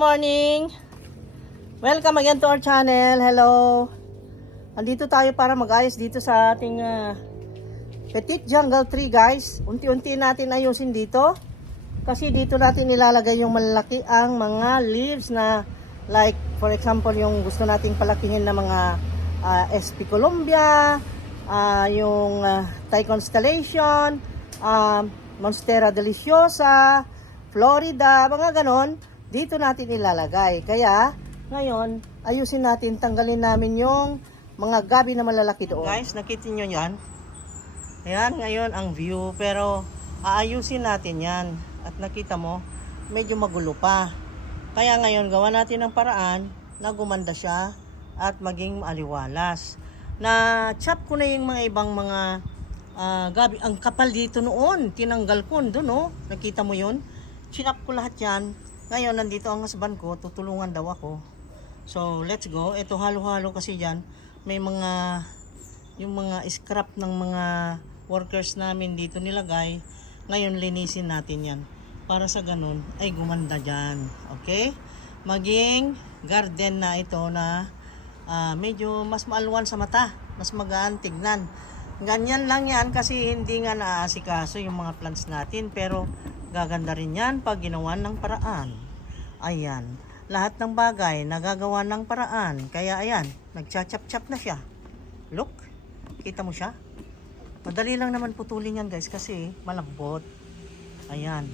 morning! Welcome again to our channel. Hello! Andito tayo para mag-ayos dito sa ating petit jungle tree, guys. Unti-unti natin ayusin dito. Kasi dito natin nilalagay yung malalaki ang mga leaves na like for example yung gusto nating palakihin na mga SP Columbia, yung Thai Constellation, Monstera Deliciosa, Florida, mga ganon. Dito natin ilalagay. Kaya ngayon ayusin natin, tanggalin namin yung mga gabi na malalaki doon. Guys, nakita nyo yan? Ayan, ngayon ang view. Pero aayusin natin yan. At nakita mo, medyo magulo pa. Kaya ngayon, gawa natin ng paraan na gumanda siya at maging maaliwalas. Na-chop ko na yung mga ibang mga gabi. Ang kapal dito noon. Tinanggal ko doon, oh. Nakita mo yun? Chinap ko lahat yan. Ngayon, nandito ang husband ko. Tutulungan daw ako. So, let's go. Ito, halo-halo kasi dyan. May mga, yung mga scrap ng mga workers namin dito nilagay. Ngayon, linisin natin yan. Para sa ganun, ay gumanda dyan. Okay? Maging garden na ito na medyo mas maalwan sa mata. Mas magaan tignan. Ganyan lang yan kasi hindi nga naaasikaso yung mga plants natin. Pero gaganda rin yan pag ginawa ng paraan. Ayan. Lahat ng bagay nagagawa ng paraan. Kaya ayan, nagchachap-chap na siya. Look. Kita mo siya? Madali lang naman putulin yan, guys, kasi malambot. Ayan.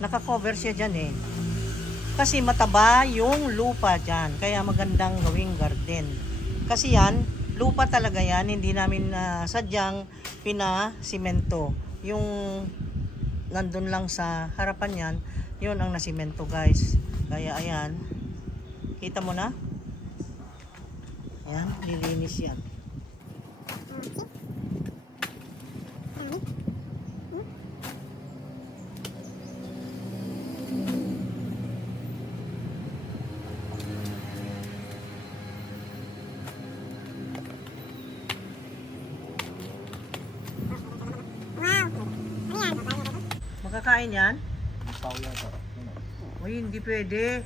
Naka-cover siya dyan eh. Kasi mataba yung lupa dyan. Kaya magandang gawing garden. Kasi yan, lupa talaga yan. Hindi namin sadyang pinasimento. Yung nandun lang sa harapan yan, yun ang nasimento, guys. Kaya ayan, kita mo na? Ayan, lilinis yan. Makakain yan? Uy, hindi pwede.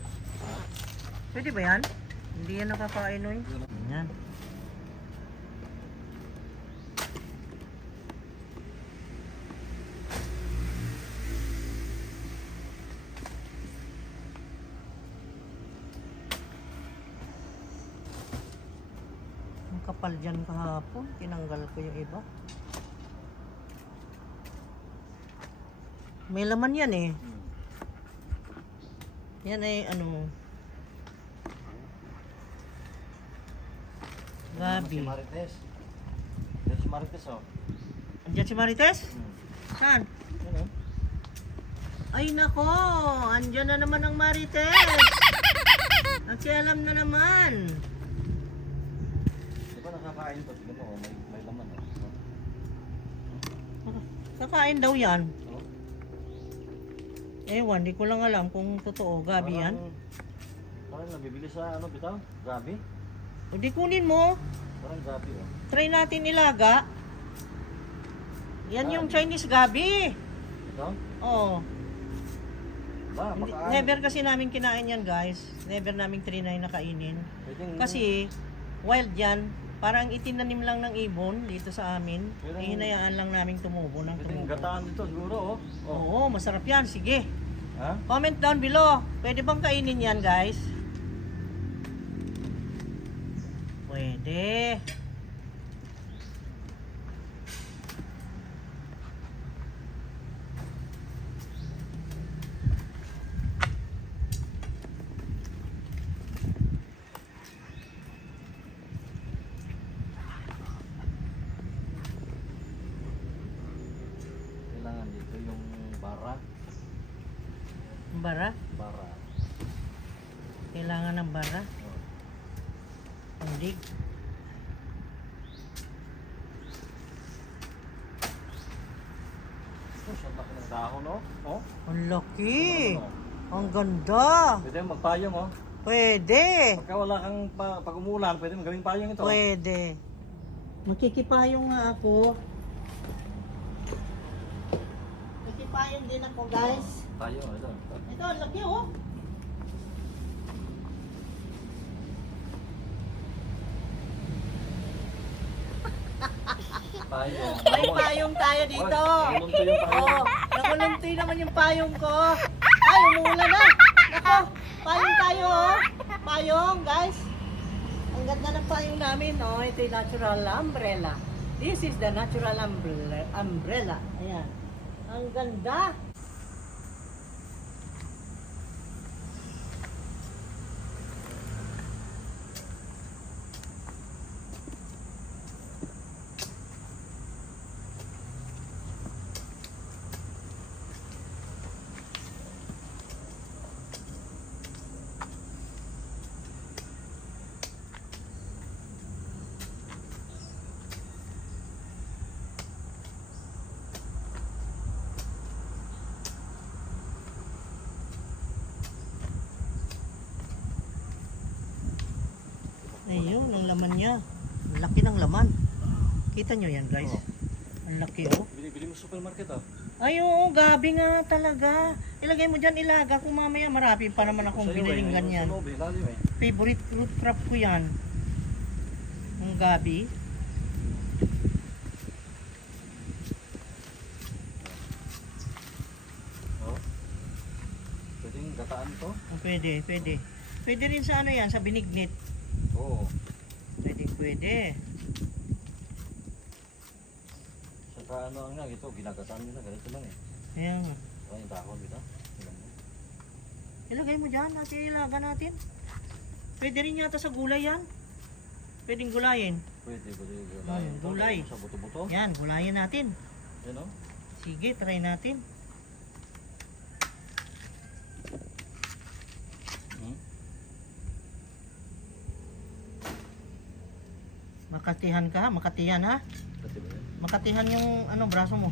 Pwede ba yan? Hindi yan nakakain, uy. Yan. Ang kapal dyan kahapon. Tinanggal ko yung iba. May laman yan eh. Yan ay ano. Gabi. Si Marites. Yan si Marites, oh. Andiyan si Marites? Saan? Ano? Ay nako, andyan na naman ang Marites. Nakialam na naman. Di ba nakakain to? Tignan mo, may laman, oh. Kakain daw yan. Oh. Ewan, di ko lang alam kung totoo. Gabi yan. Parang nabibili sa ano, bitaw? Gabi? O di kunin mo. Parang gabi, oh. Try natin ilaga. Yan yung Chinese gabi. Ito? Oo. Ba, Hindi, makain. never kasi namin kinain yan, guys. Never namin trinay na kainin. Pwedeng, Kasi wild yan. Parang itinanim lang ng ibon dito sa amin. Hinayaan lang namin tumubo ng pwedeng tumubo. gataan dito, siguro, oh. Oo, masarap yan. Sige. Ha? Comment down below. Pwede bang kainin yan, guys? Pwede. Kailangan dito yung bara. Bara? Bara. Kailangan ng bara? Oh. Pandig. Oh, siya laki ng dahon, oh. Oh. Ang laki. Oh. Ang ganda. Pwede magpayong, oh. Pwede. Pagka wala kang pag umulan, pwede magawing payong ito. Pwede. Makikipayong nga ako. Makikipayong din ako, guys. Payong, ito. Ito, ang laki oh. Payong. May payong tayo dito. Nakulunto yung payong. Oh, nakuluntoy naman yung payong ko. Ay, umuulan na. Nako, payong tayo oh. Payong, guys. Ang ganda ng payong namin. Oh, ito yung natural umbrella. This is the natural umbrella. Ayan. Ang ganda. Ayun, ang laman niya. Ang laki ng laman. Kita nyo yan, guys. Ang laki, oh. Bili mo sa supermarket ah. Ay, oo, gabi nga talaga. Ilagay mo dyan, ilaga. Kung mamaya marami pa naman akong biniling ganyan. Sa loob eh, lalim eh. Favorite root crop ko yan. Ang gabi. Oh. Pwedeng gataan to? Oh, pwede, pwede. Pwede rin sa ano yan, sa binignit. Oo. Pwede, pwede. Saka ano ang nga, ito, ginagataan nila, ganito lang eh. Ayan nga. Saka yung dahon dito. Ilan mo? Ilagay mo dyan, natin ilaga natin. Pwede rin yata sa gulay yan. Pwedeng gulayin. Pwede, gulay. Gulay. Sa buto-buto. Yan, gulayin natin. Yan o. Sige, try natin. Makatihan ka, makatihan ha. Pati ba yan? Makatihan yung ano braso mo.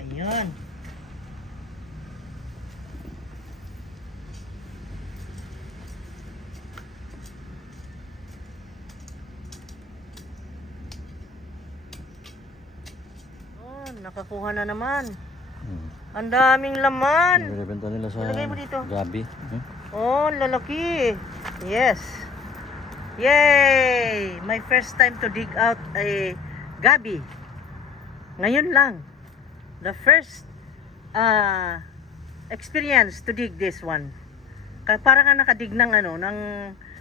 Ayan. Oh, nakakuha na naman. Ang daming laman. Nilibenta nila sa Ilagay mo dito. gabi. Oh, lalaki. Yes. Yay! My first time to dig out a gabi. Ngayon lang. The first experience to dig this one. Para kang nakadig ng ano, ng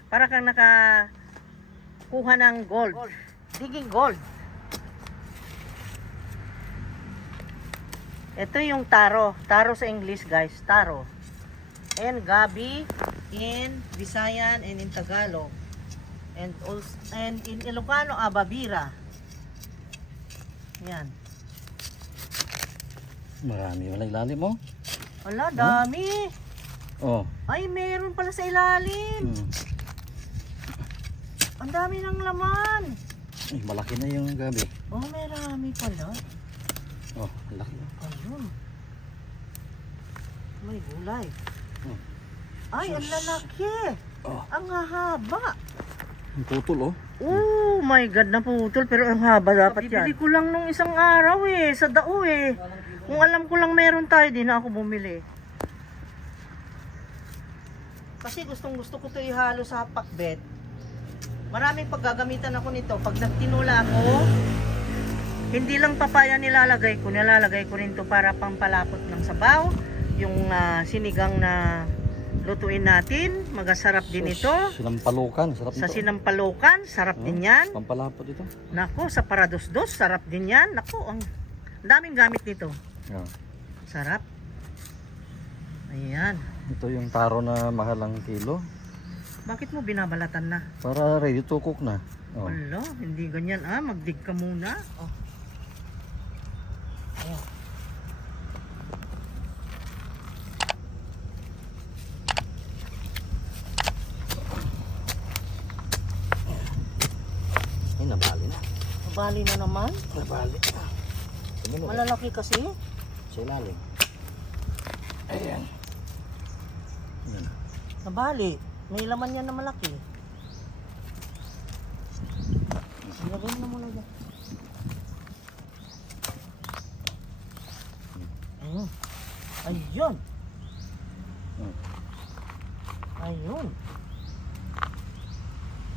para kang nakakuha ng gold. Digging gold. Ito yung taro. Taro sa English, guys. Taro. And gabi in Visayan and in Tagalog. And also, and in Ilocano, ababira. Yan. Marami wala ilalim mo. Wala, dami. Oh. Ay, meron pala sa ilalim. Ang dami ng laman. Ay, malaki na yung gabi. Oh, marami pala. Oh, laki. Ayun. May gulay. Hmm. Ay, ang lalaki. Oh. Ang hahaba. Ang putol oh. Oh my God, naputol. Pero ang haba dapat yan. Bibili ko lang nung isang araw eh. Sa dao eh. Kung alam ko lang meron tayo, di na ako bumili. Kasi gustong gusto ko ito ihalo sa pakbet. Maraming paggagamitan ako nito. Pag nagtinula ako, hindi lang papaya nilalagay ko rin to para pampalapot ng sabaw. Yung sinigang na lutuin natin, magasarap din ito. Sinampalukan, sarap Sa nito. sinampalukan, sarap din yan. Pampalapot ito. Nako, sa paradosdos, sarap din yan. Nako, ang daming gamit nito. Yeah. Sarap. Ayan. Ito yung taro na mahalang kilo. Bakit mo binabalatan na? Para ready to cook na. Oh. Wala, hindi ganyan. Magdig ka muna. Oh. Ayan. Ay, nabali na. Nabali na naman. Nabali. Malalaki kasi. Sa ilalim. Ayan. Ayan. Nabali. May laman yan na malaki. Ilagay mo na muna dyan. Ayun. Ayun.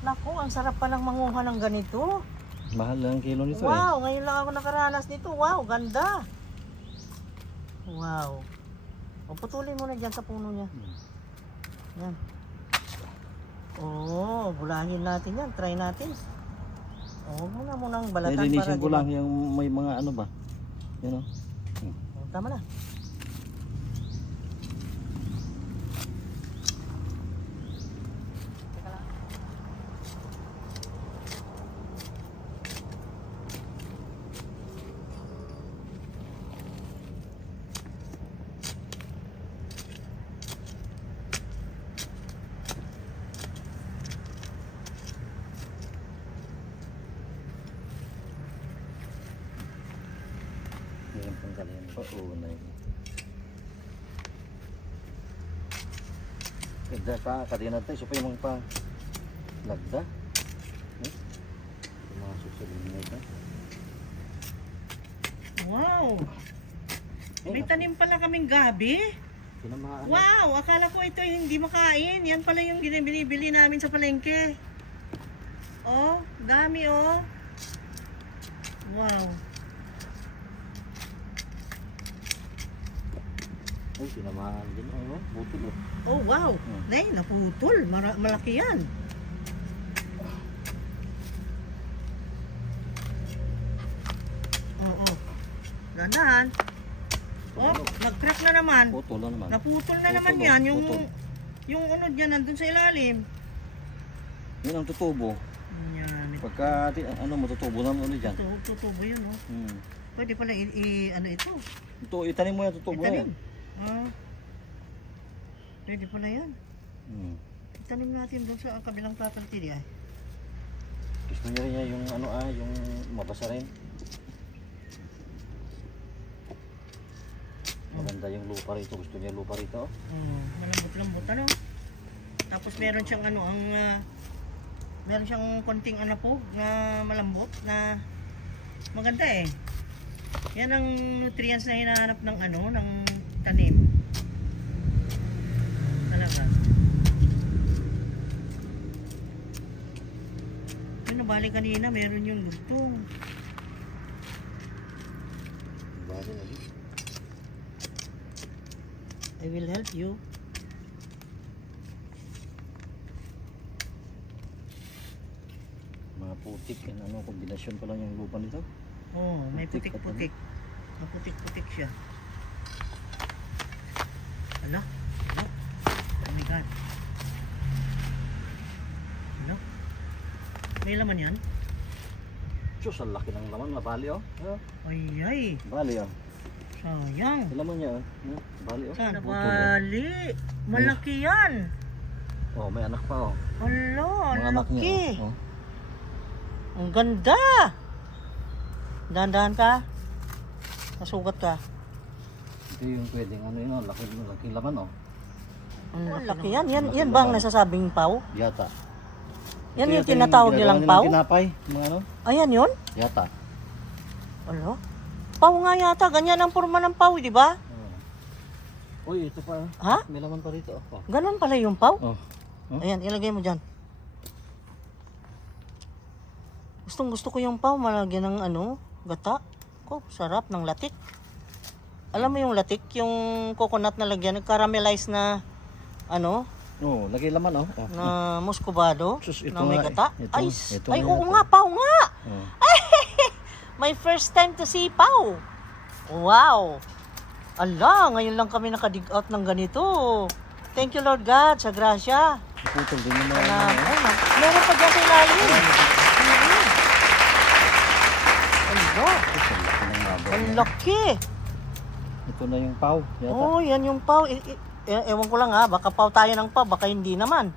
Naku, ang sarap palang manguha ng ganito. Mahal lang ang kilo nito Wow, ngayon lang ako nakaranas nito. Wow, ganda. Wow. O, putulin mo na dyan sa puno niya. Yan. Oo, bulahin natin yan. Try natin. Oo, muna ang balatan para... Lilinisin ko lang yung may mga ano ba. Yan o. Oh, tama na. Teka lang. Yan pang kalihan pa. Oo na yun. Ganda pa. Katiyan natin. So pa yung mga pang lagda. Yung mga susunod na ito. Wow! May tanim pala kaming gabi. Tinamaan. Wow! Akala ko ito hindi makain. Yan pala yung binibili namin sa palengke. Oh, dami oh. Wow. Ay, tinamaan din. Ano? Butol o. Oh, wow. Nay, naputol. Malaki yan. Oo. Dandan. Oh, nag-crack na naman. Putol na naman. Naputol na Putol, naman oh. yan. Putol. Yung unod yan nandun sa ilalim. Yun ang tutubo. Yan. Pagka ano matutubo na ulit dyan. Tutubo yun, oh. Pwede pala ano ito? Ito, itanim mo yan, tutubo na yan. Itanim. Ah. Pwede pala yan. Itanim natin doon sa kabilang tataltili ay. Gusto niya rin yung ano yung mabasa rin. Maganda yung lupa rito. Gusto niya lupa rito. Malambot-lambot ano. Tapos meron siyang ano meron siyang konting anapog na malambot na maganda eh. Yan ang nutrients na hinahanap ng ng tanim. Talaga. Yung nabali kanina meron yung lugtong. Bali lagi. I will help you. Mga putik. Ano, kombinasyon pa lang yung lupa nito. Oh, may Putik at putik-putik. Maputik-putik siya. Ala? Ala? Oh my God. Ano? May laman yan? Diyos, ang laki ng laman. Nabali oh. Ay, ay. Bali oh. Sayang. Yung laman niya oh. Bali oh. Sana Putol, oh. bali. Malaki yan. Oh, may anak pa oh. Ala, ang Mga anak laki. niya oh. Ang ganda. Dahan-dahan ka. Nasugat ka. Ito yung pwedeng ano yun oh. Laki laman oh. Ang laki yan. Yan ba ang nasasabing pau? Yata. Yan Ito yung yata tinatawag ginagawa nilang nilang pau? Tinapay. Mga ano. Ayan yun? Yata. Ano? Pau nga yata. Ganyan ang forma ng pau, di ba? Oh. Uy, ito pa. Ha? May laman pa rito. Oh. Ganon pala yung pau? Oh. Huh? Ayan, ilagay mo dyan. Gustong gusto ko yung pau. Malagyan ng gata. Ko, sarap ng latik. Alam mo yung latik? Yung coconut na lagyan. Caramelize na Oh, lagay laman oh. na muscovado Sus, ito na may nga, gata. ito, Ay, ito ay nga oo ito. nga, pau nga. Oh. My first time to see pau. Wow. Ala, ngayon lang kami nakadig out ng ganito. Thank you Lord God sa grasya. Putol din yung mga Ay, meron pa dyan sa ilalim. Ano? Ang laki. Ito na yung pau. Yata. Oh, yan yung pau. Ewan ko lang baka pau tayo ng pau, baka hindi naman.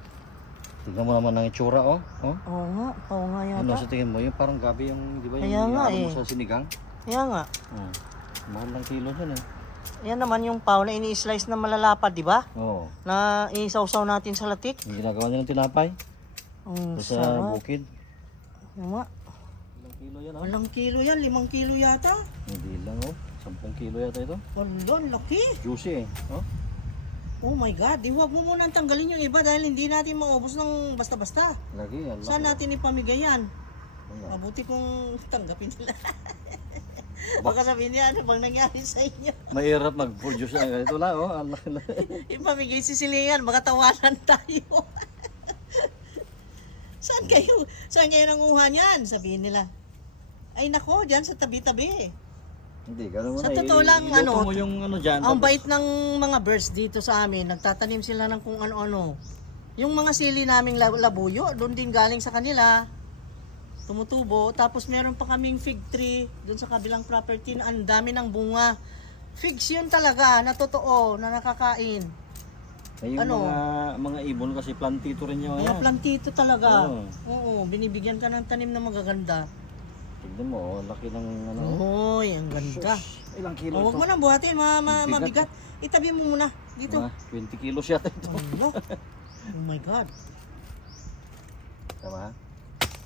Tignan mo naman ang itsura oh. Oh. Oo nga, pau nga yata. Ano sa tingin mo? Yung parang gabi yung, di ba yung Kaya nga, ano mo eh. sa sinigang? Kaya nga. Oh. Mahal ng kilo dyan eh. Yan naman yung pau na ini-slice na malalapad, di ba? Oo. Na isawsaw natin sa latik. Yung ginagawa nilang tinapay. Ang Sa sarap. bukid. Yan nga. Ilang kilo yan oh? Walang kilo yan, 5 kilo yata. Hindi lang oh. 10 kilo yata ito. Wala, laki. Juicy eh. Oh. Oh my God, di huwag mo muna tanggalin yung iba dahil hindi natin maubos ng basta-basta. Lagi, Allah. Saan natin ipamigay yan? Wala. Mabuti kung tanggapin nila. Baka sabihin niya, ano bang nangyari sa inyo? Mahirap mag-produce na ganito lang, oh. Allah. Ipamigay si Silian, baka tawanan tayo. Saan kayo nanguha niyan? Sabihin nila. Ay nako, diyan sa tabi-tabi. Hindi, gano'n mo Sa na. totoo lang, Iluto ano, mo yung ano dyan. Ang tapos- bait ng mga birds dito sa amin, nagtatanim sila ng kung ano-ano. Yung mga sili naming labuyo, doon din galing sa kanila. Tumutubo. Tapos meron pa kaming fig tree doon sa kabilang property na ang dami ng bunga. Figs yun talaga, na totoo, na nakakain. Eh, yung ano? mga ibon kasi plantito rin yung Mga yan. plantito talaga. Oo. Oo, binibigyan ka ng tanim na magaganda. Tignan mo, oh, laki ng ano. Oy, ang ganda. Ilang kilo Oh, huwag to? mo nang buhatin, Bigat. mabigat. Itabi mo muna dito. Mga 20 kilos yata ito. Ano? Oh my God. Tama?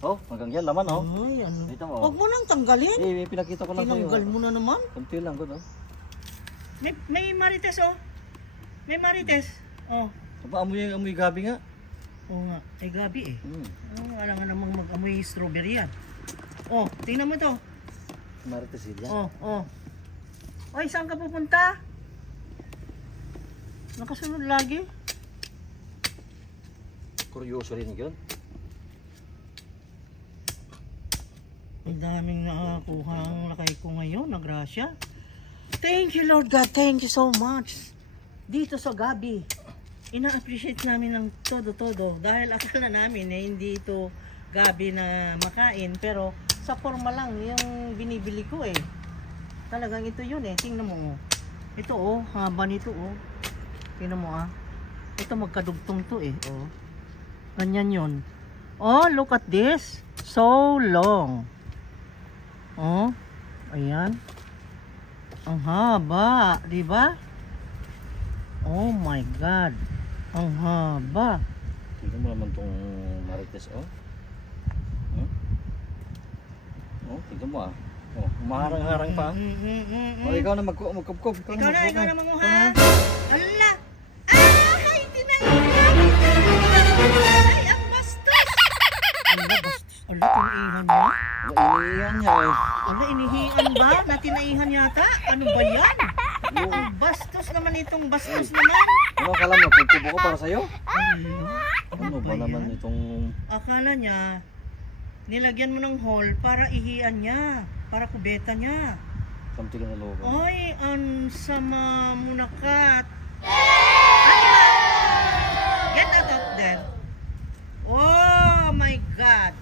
Oh, hanggang yan, laman oh. Ay, ano? Dito mo. Huwag mo nang tanggalin. Eh, pinakita ko lang sa'yo. Tinanggal mo na naman. Kunti lang, good oh. May marites oh. May marites. Oh. Aba, amoy gabi nga. Oo nga. Ay gabi eh. Hmm. Oh, wala nga namang mag-amoy strawberry yan. Oh, tingnan mo to. Marites yan. Oh, oh. Oy, saan ka pupunta? Nakasunod lagi. Kuryoso rin yun. Ang daming nakakuha ang lakay ko ngayon, na grasya. Thank you Lord God, thank you so much. Dito sa Gabi, ina-appreciate namin ng todo-todo dahil akala namin na hindi ito gabi na makain, pero sa forma lang yung binibili ko eh. Talagang ito yun eh, tingnan mo oh. Ito oh, haba nito oh. Tingnan mo ah. Ito magkadugtong to eh oh. Ganyan yun. Oh, look at this. So long. Oh, ayan. Ang haba, di ba? Oh my God. Ang haba. Tingnan mo naman tong marites oh. Hmm? Oh, tingnan mo ah. Oh, umaharang-harang pa. Oh, ikaw na magkupkup. Ikaw na manguha. Ala! Ay, tinahihan! Ay, ang bastos! Ala, bastos. Ala, tinahihan niya? Iniiyan niya eh. Ala, inihian ba? Na tinaihan yata? Ano ba yan? Ang bastos naman itong bastos naman. Ano akala mo, kukubo ko para sa'yo? Ano ba yan? naman itong... Akala niya, nilagyan mo ng hole para ihian niya. Para kubeta niya. Kamti ka na logo. Ay, ang sama mo na kat. Get out of there. Oh my God.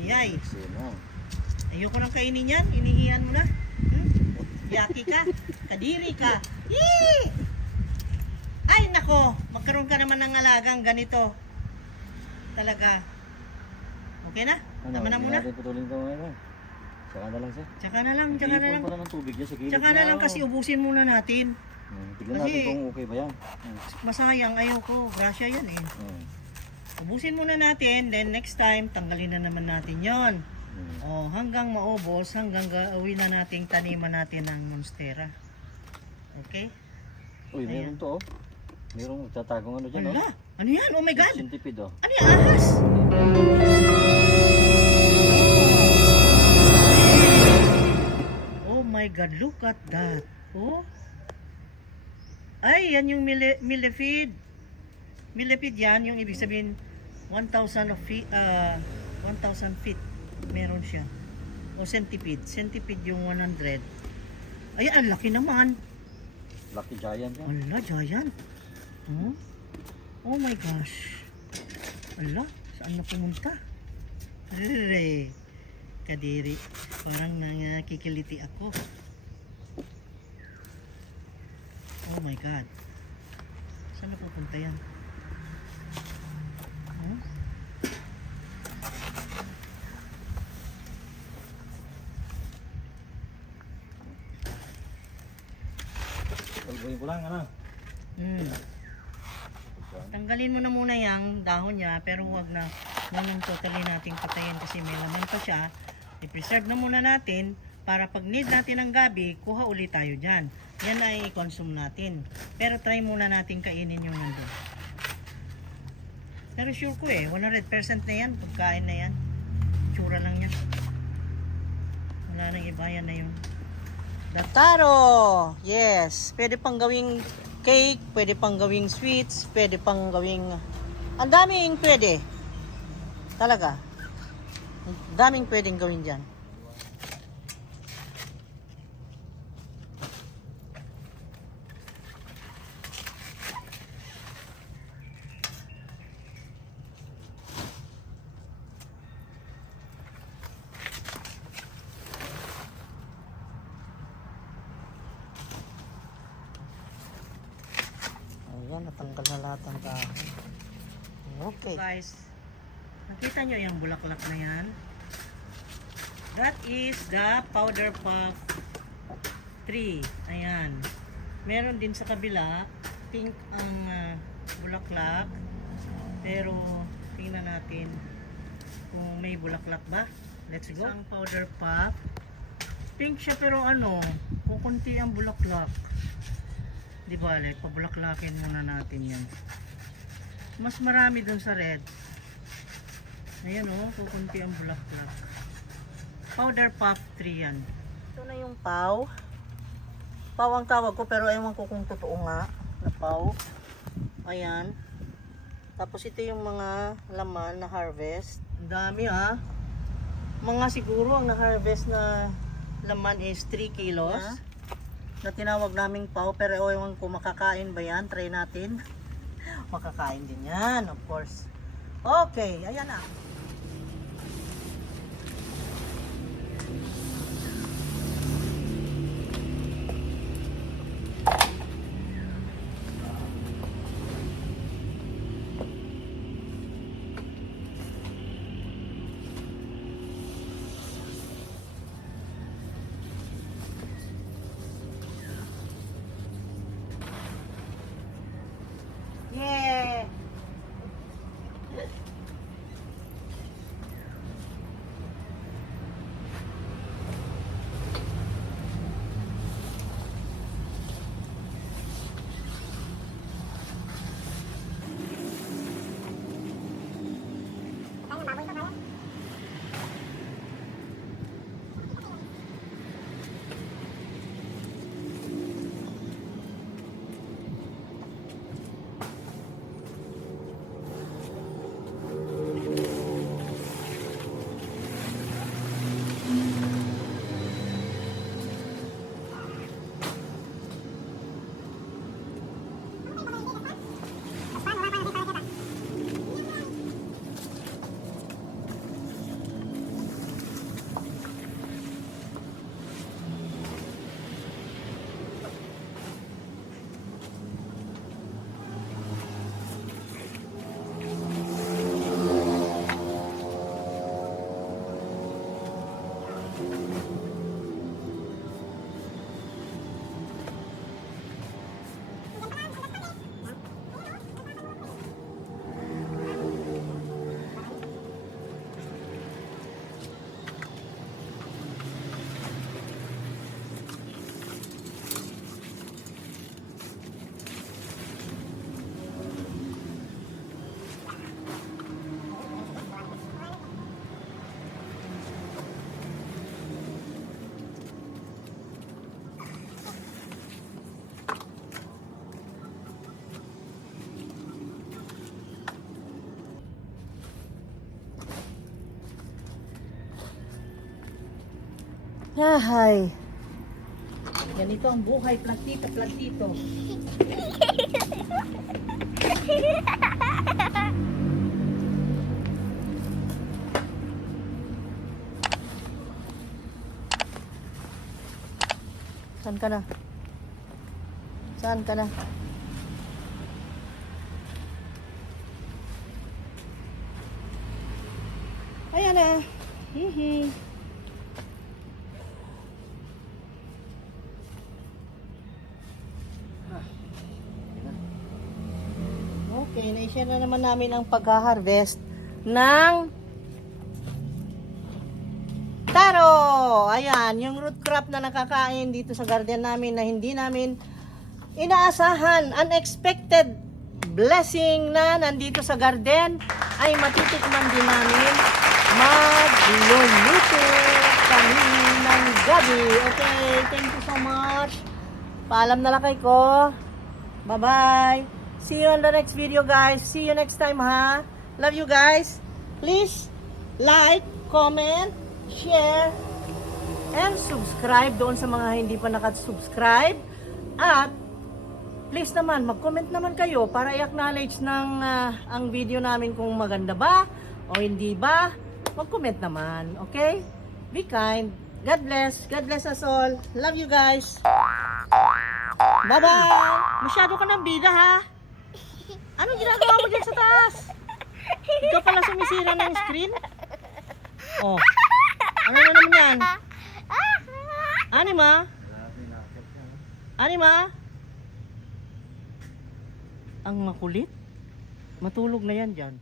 Yay. Ayoko nang kainin yan. Inihiyan mo na. Yaki ka. Kadiri ka. Yee! Ay nako. Magkaroon ka naman ng alagang ganito. Talaga. Okay na? Tama na muna. Hindi natin putulin ito ngayon. Saka na lang siya. Tsaka na lang. Tsaka na lang. Ipon pala ng tubig niya sa gilid. Tsaka na lang kasi ubusin muna natin. Tignan Kasi- natin kung okay ba yan. Masayang. Ayoko. Grasya yan eh. Ubusin muna natin, then next time, tanggalin na naman natin yon. Oh, hanggang maubos, hanggang gawin na nating taniman natin ng monstera. Okay? Uy, meron to oh. Merong nagtatagong ano dyan Ala, ano yan? Oh my God! Centipede oh. Ano yung ahas? Oh my God, look at that. Oh. Ay, yan yung millipede. Millipede yan, yung ibig sabihin 1,000 feet, 1,000 feet meron siya. O centipede. Centipede yung 100. Ay, ang laki naman. Lucky giant yan. Ala, giant. Oh, oh my gosh. Ala, saan na pumunta? Rere. Kadiri. Parang nakikiliti ako. Oh my God. Saan na pupunta yan? Huh? Talboyin ko lang ano. Tanggalin mo na muna yung dahon niya, pero huwag na munang totally nating patayin kasi may laman pa siya. I-preserve na muna natin para pag need natin ng gabi, kuha ulit tayo dyan. Yan ay i-consume natin. Pero try muna natin kainin yung nandun. Pero sure ko 100% na yan, pagkain na yan. Tsura lang yan. Wala nang iba, yan na yun. Dataro! Yes! Pwede pang gawing cake, pwede pang gawing sweets, pwede pang gawing... Ang daming pwede. Talaga. Ang daming pwedeng gawin dyan. Ayan, natanggal na lahat ng dahon. Okay. Guys, nakita nyo yung bulaklak na yan? That is the powder puff tree. Ayan. Meron din sa kabila, pink ang bulaklak. Pero, tingnan natin kung may bulaklak ba. Let's go. Ang powder puff. Pink siya pero kukunti ang bulaklak. Di ba, pabulaklakin muna natin yan. Mas marami dun sa red. Ayan kukunti ang bulaklak. Powder puff tree yan. Ito na yung paw. Paw ang tawag ko pero ewan ko kung totoo nga na paw. Ayan. Tapos ito yung mga laman na harvest. Ang dami Mga siguro ang na-harvest na laman is 3 kilos. Na tinawag naming paw pero ewan ko makakain ba yan. Try natin. Makakain din yan, of course. Okay, ayan na. Yeah. Yahay. Ganito ang buhay, plantito, plantito. Saan ka na? Saan ka na? Ayan na. Okay, na-share na naman namin ang pag-harvest ng Taro! Ayan, yung root crop na nakakain dito sa garden namin na hindi namin inaasahan, unexpected blessing na nandito sa garden ay matitikman din namin. Magluluto kami ng gabi. Okay, thank you so much. Paalam na lakay ko. Bye-bye. See you on the next video, guys. See you next time, ha? Love you, guys. Please like, comment, share, and subscribe doon sa mga hindi pa nakasubscribe. At please naman, mag-comment naman kayo para i-acknowledge ng ang video namin kung maganda ba o hindi ba. Mag-comment naman, okay? Be kind. God bless. God bless us all. Love you guys. Bye-bye. Masyado ka ng bida, ha? Anong ginagawa mo dyan sa taas? Ikaw pala sumisira ng screen? Oh. Ano na naman yan? Anima? Anima? Ang makulit? Matulog na yan dyan.